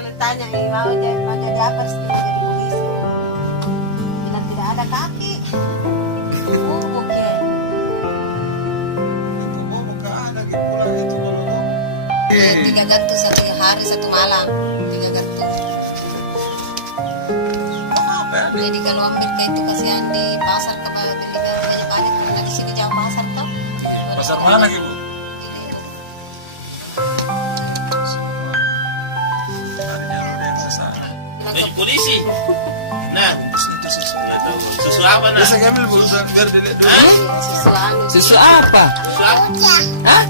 kalau ditanya mau jadi apa sih jadi polisi? Bilang tidak ada kaki. Oke. Itu buka ada gitu pulang itu dulu. 3 gantung 1 hari 1 malam. 3 gantung. Apa ya? Jadi kalau Amerika itu kasihan di pasar kemarin beli banyak karena di sini jauh pasar toh. Pasar mana gitu? Baju polisi. Nah, itu susu nggak tahu. Susu apa nah? Bisa ngambil pulsa biar dilihat dulu. Hah? Susu anu. Susu apa? Susu apa? Hah?